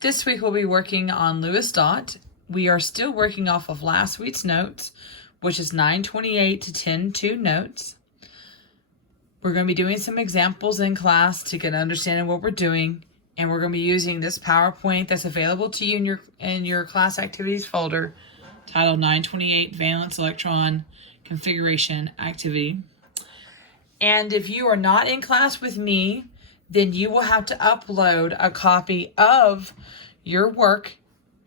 This week we'll be working on Lewis dot. We are still working off of last week's notes, which is 928 to 10.2 notes. We're going to be doing some examples in class to get an understanding of what we're doing, and we're going to be using this PowerPoint that's available to you in your class activities folder, titled 928 Valence Electron Configuration Activity. And if you are not in class with me, then you will have to upload a copy of your work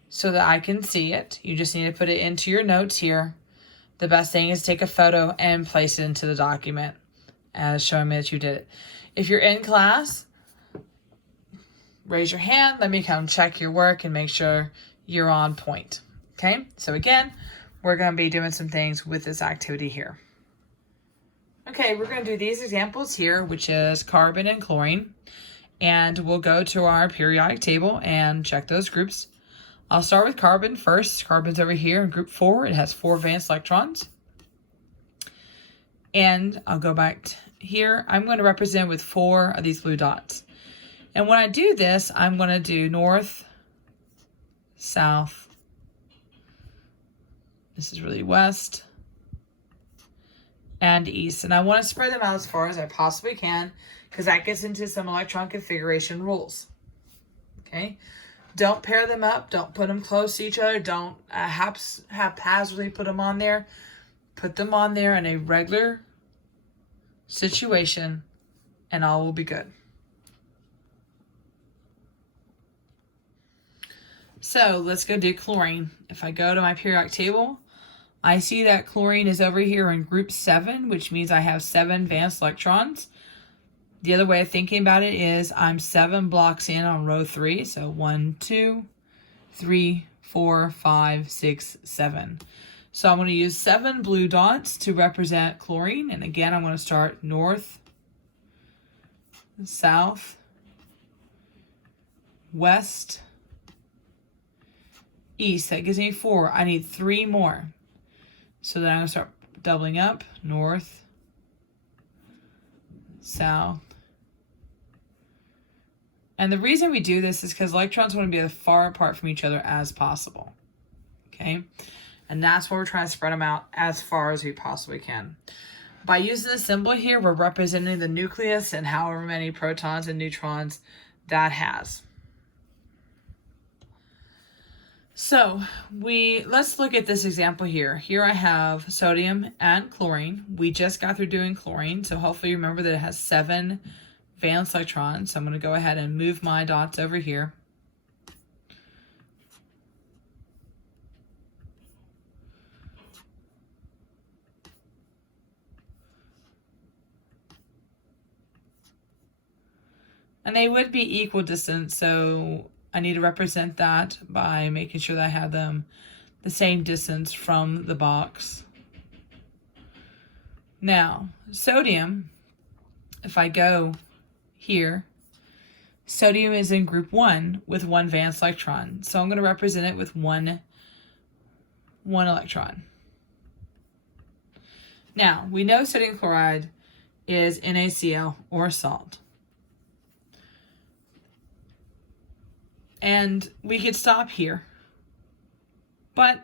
so that I can see it. You just need to put it into your notes here. The best thing is take a photo and place it into the document as showing me that you did it. If you're in class, raise your hand. Let me come check your work and make sure you're on point. Okay, so again, we're going to be doing some things with this activity here. Okay, we're going to do these examples here, which is carbon and chlorine. And we'll go to our periodic table and check those groups. I'll start with carbon first. Carbon's over here in group 4. It has 4 valence electrons. And I'll go back here. I'm going to represent with 4 of these blue dots. And when I do this, I'm going to do north, south. This is really west and east. And I want to spread them out as far as I possibly can because that gets into some electron configuration rules. Okay. Don't pair them up. Don't put them close to each other. Don't haphazardly put them on there. Put them on there in a regular situation and all will be good. So let's go do chlorine. If I go to my periodic table, I see that chlorine is over here in group 7, which means I have 7 valence electrons. The other way of thinking about it is I'm 7 blocks in on row 3. So 1, 2, 3, 4, 5, 6, 7. So I'm going to use 7 blue dots to represent chlorine. And again, I'm going to start north, south, west, east. That gives me 4. I need 3 more. So then I'm going to start doubling up. North, south. And the reason we do this is because electrons want to be as far apart from each other as possible. Okay? And that's why we're trying to spread them out as far as we possibly can. By using the symbol here, we're representing the nucleus and however many protons and neutrons that has. So let's look at this example here. Here I have sodium and chlorine. We just got through doing chlorine, so hopefully you remember that it has 7 valence electrons. So I'm going to go ahead and move my dots over here. And they would be equal distance, so I need to represent that by making sure that I have them the same distance from the box. Now, sodium, if I go here, sodium is in group 1 with 1 valence electron. So I'm going to represent it with one electron. Now, we know sodium chloride is NaCl or salt. And we could stop here, but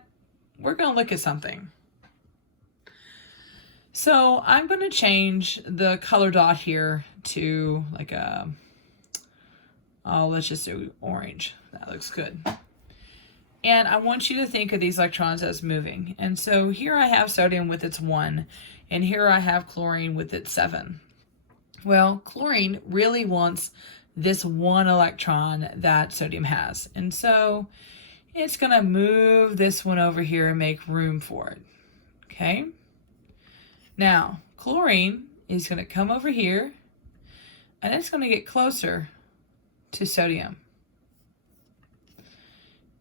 we're going to look at something. So I'm going to change the color dot here to like let's just do orange. That looks good. And I want you to think of these electrons as moving. And so here I have sodium with its 1, and here I have chlorine with its 7. Well, chlorine really wants this 1 electron that sodium has. And so it's going to move this one over here and make room for it. Okay? Now, chlorine is going to come over here and it's going to get closer to sodium.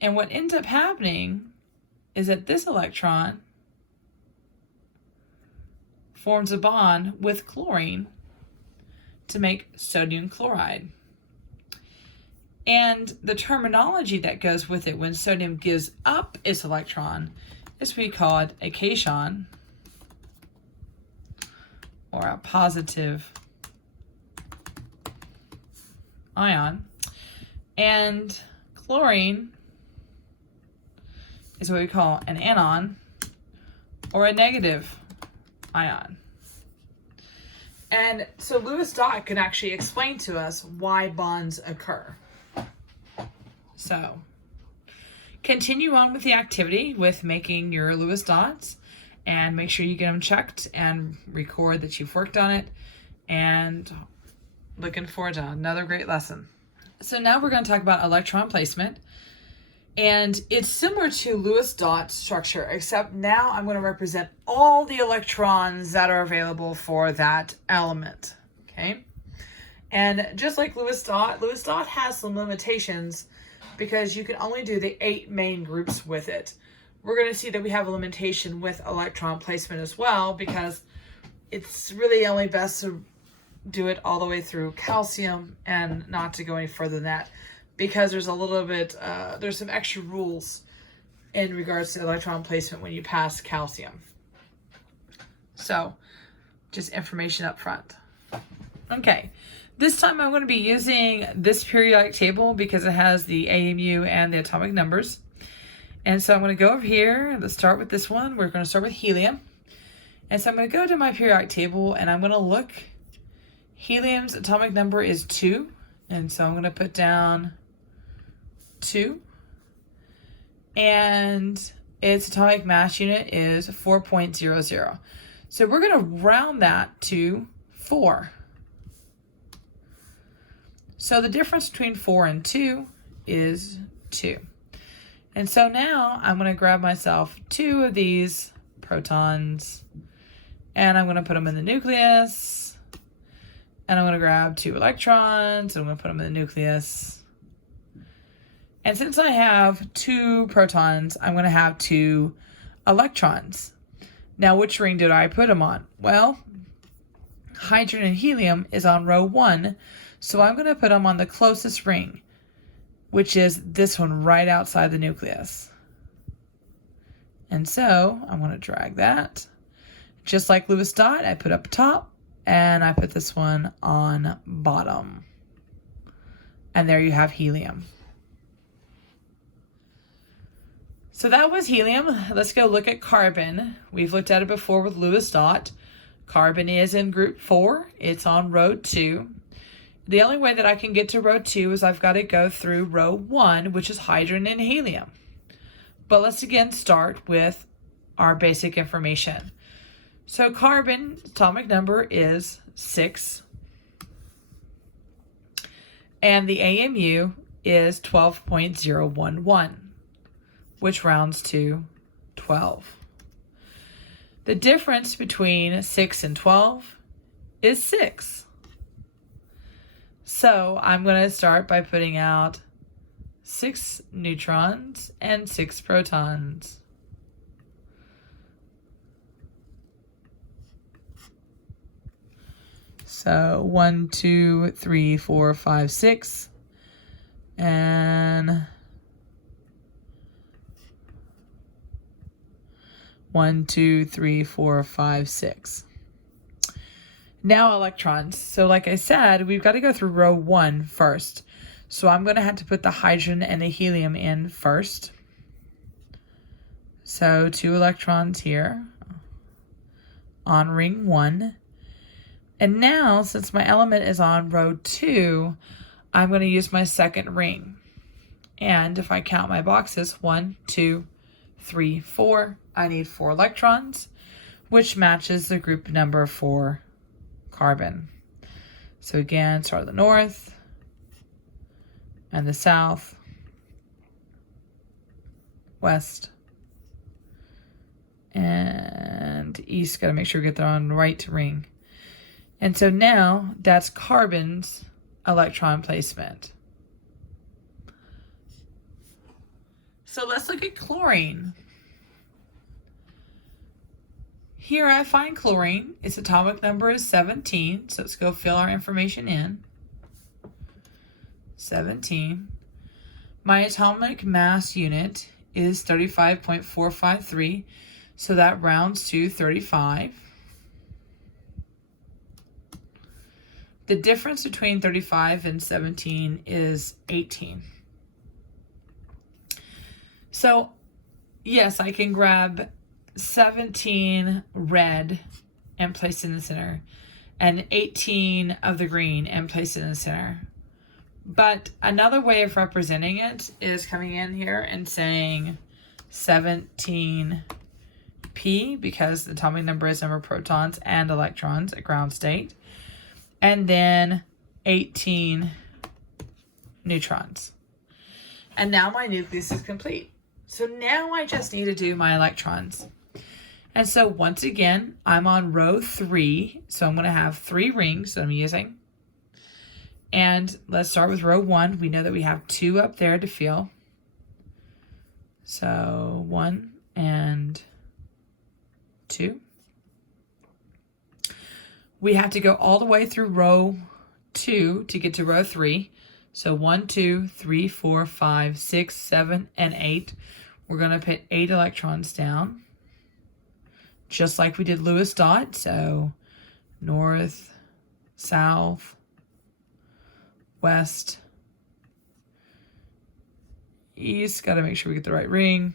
And what ends up happening is that this electron forms a bond with chlorine to make sodium chloride. And the terminology that goes with it when sodium gives up its electron is what we call it a cation, or a positive ion. And Chlorine is what we call an anion or a negative ion. And so Lewis dot can actually explain to us why bonds occur. So continue on with the activity with making your Lewis dots and make sure you get them checked and record that you've worked on it, and looking forward to another great lesson. So now we're going to talk about electron placement. And it's similar to Lewis dot structure, except now I'm going to represent all the electrons that are available for that element, okay? And just like Lewis dot has some limitations because you can only do the 8 main groups with it. We're going to see that we have a limitation with electron placement as well, because it's really only best to do it all the way through calcium and not to go any further than that, because there's a little bit, there's some extra rules in regards to electron placement when you pass calcium. So, just information up front. Okay, this time I'm going to be using this periodic table because it has the AMU and the atomic numbers. And so I'm going to go over here, let's start with this one. We're going to start with helium. And so I'm going to go to my periodic table and I'm going to look. Helium's atomic number is 2. And so I'm going to put down 2, and its atomic mass unit is 4.00. So we're going to round that to 4. So the difference between 4 and 2 is 2. And so now I'm going to grab myself 2 of these protons, and I'm going to put them in the nucleus, and I'm going to grab 2 electrons, and I'm going to put them in the nucleus. And since I have 2 protons, I'm going to have 2 electrons. Now, which ring did I put them on? Well, hydrogen and helium is on row 1, so I'm going to put them on the closest ring, which is this one right outside the nucleus. And so I'm going to drag that. Just like Lewis dot, I put up top, and I put this one on bottom. And there you have helium. So that was helium. Let's go look at carbon. We've looked at it before with Lewis dot. Carbon is in group 4. It's on row 2. The only way that I can get to row 2 is I've got to go through row 1, which is hydrogen and helium. But let's again start with our basic information. So carbon atomic number is 6. And the AMU is 12.011. which rounds to 12. The difference between 6 and 12 is 6. So I'm going to start by putting out 6 neutrons and 6 protons. So 1, 2, 3, 4, 5, 6. And 1, 2, 3, 4, 5, 6. Now electrons. So like I said, we've got to go through row 1 first. So I'm going to have to put the hydrogen and the helium in first. So 2 electrons here on ring 1. And now, since my element is on row 2, I'm going to use my second ring. And if I count my boxes, 1, 2, 3, 4, I need 4 electrons, which matches the group number for carbon. So again, start at the north and the south, west, and east. Got to make sure we get that on the right ring. And so now that's carbon's electron placement. So let's look at chlorine. Here I find chlorine. Its atomic number is 17. So let's go fill our information in. 17. My atomic mass unit is 35.453. So that rounds to 35. The difference between 35 and 17 is 18. So yes, I can grab 17 red and place in the center, and 18 of the green and place it in the center. But another way of representing it is coming in here and saying 17 P, because the atomic number is number of protons and electrons at ground state, and then 18 neutrons. And now my nucleus is complete. So now I just need to do my electrons. And so once again, I'm on row 3, so I'm going to have 3 rings that I'm using. And let's start with row 1. We know that we have 2 up there to fill. So 1 and 2. We have to go all the way through row 2 to get to row 3. So 1, 2, 3, 4, 5, 6, 7, and 8. We're going to put 8 electrons down, just like we did Lewis dot. So north, south, west, east. Got to make sure we get the right ring.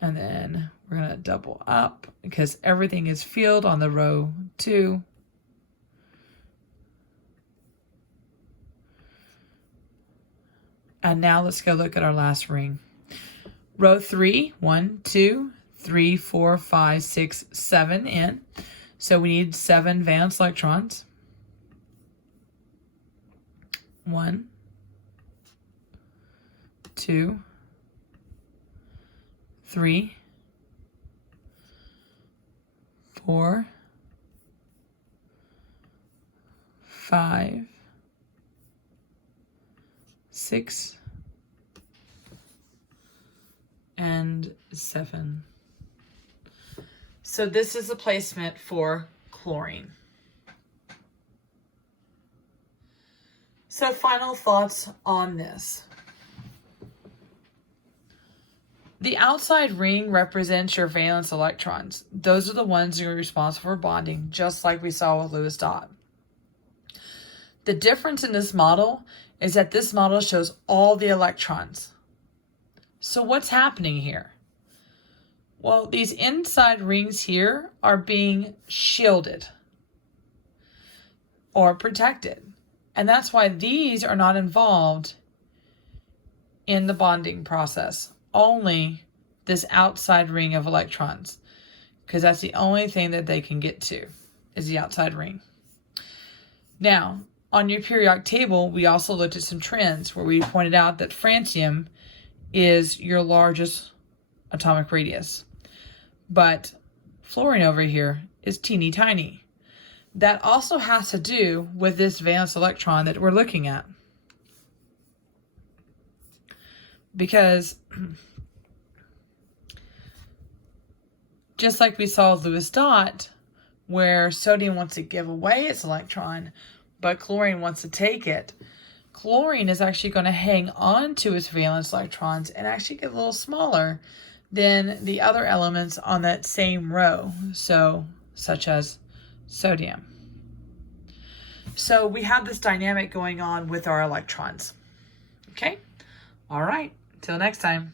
And then we're going to double up because everything is filled on the row 2. And now let's go look at our last ring. Row 3, 1, 2, 3, 4, 5, 6, 7 in. So we need 7 valence electrons. 1, 2, 3, 4, 5, 6, and 7. So this is a placement for chlorine. So final thoughts on this. The outside ring represents your valence electrons. Those are the ones that are responsible for bonding, just like we saw with Lewis dot. The difference in this model is that this model shows all the electrons. So what's happening here? Well, these inside rings here are being shielded or protected. And that's why these are not involved in the bonding process. Only this outside ring of electrons, because that's the only thing that they can get to is the outside ring. Now, on your periodic table, we also looked at some trends where we pointed out that francium is your largest atomic radius, but fluorine over here is teeny tiny. That also has to do with this valence electron that we're looking at, because just like we saw with Lewis dot, where sodium wants to give away its electron, but chlorine wants to take it, chlorine is actually going to hang on to its valence electrons and actually get a little smaller than the other elements on that same row, so such as sodium. So we have this dynamic going on with our electrons. Okay? All right. Till next time.